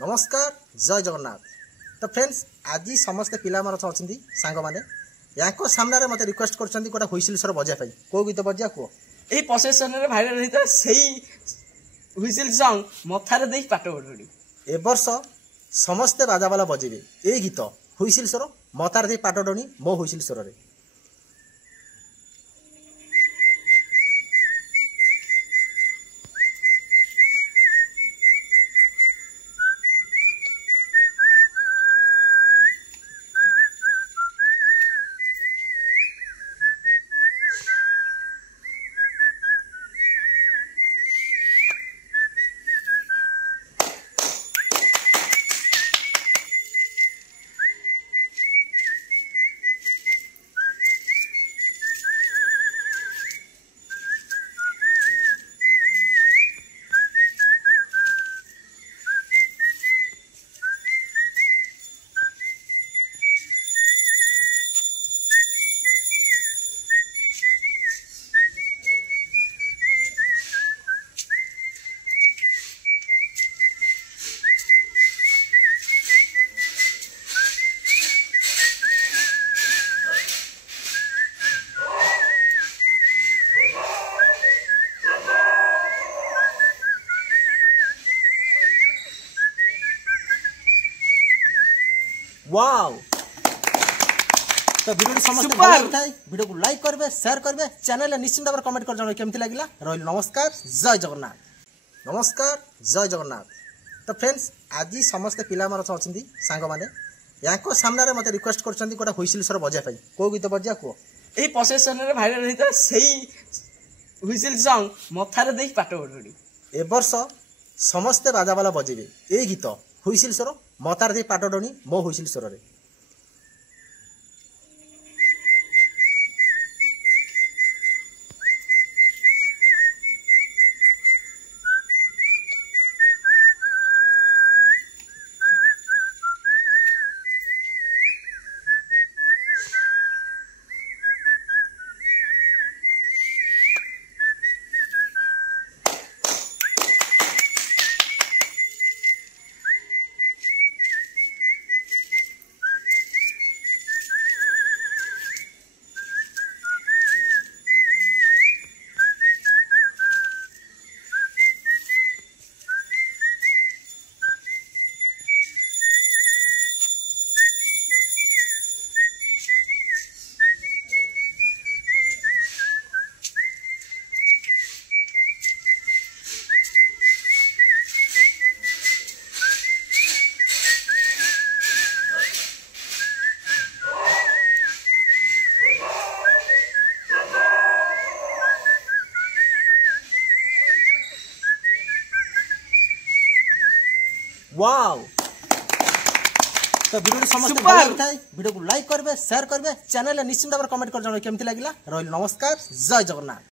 नमस्कार जय जगन्नाथ। तो फ्रेंड्स आज समस्ते पिला अच्छा सांग मैंने या सामने मत रिक्वेस्ट कर गोटे हुइसिल स्वर बजाय कौ गीत बजा कह এই প্রসেসনের ভাইরাল হইতা সেই হুইসেল সং মথারে দেই পাট ওড়ি ए वर्ष समस्ते बाजाबाला बजेबे ए गीत हुइसिल स्वर मतार दे पाट डणी मो हुइसिल स्वर रे। वाओ तो वीडियो समस्त वीडियो को लाइक करबे शेयर करबे चैनल निश्चित भाव कमेंट कर जण केमती लागिला रहिल। नमस्कार जय जगन्नाथ। नमस्कार जय जगन्नाथ। तो फ्रेंड्स आज समस्त पिला अच्छा सांग मैंने या सामने मत रिक्वेस्ट कर गोटे हुइसिल स्वर बजाय कौ गीत बजा कह এই প্রসেসনের ভাইরাল হইতা সেই হুইসেল সং মথারে দেই পাট ওড়ি ए वर्ष समस्ते बाजाबाला बजेबे ए गीत हुइसिल स्वर मतार दे पाट डणी मो हुइसिल स्वर रे। वाओ तो वीडियो समस्त वीडियो को लाइक करबे शेयर करबे चैनल निश्चित भाव कमेंट कर जण केमती लागिला रहिल। नमस्कार जय जगन्नाथ।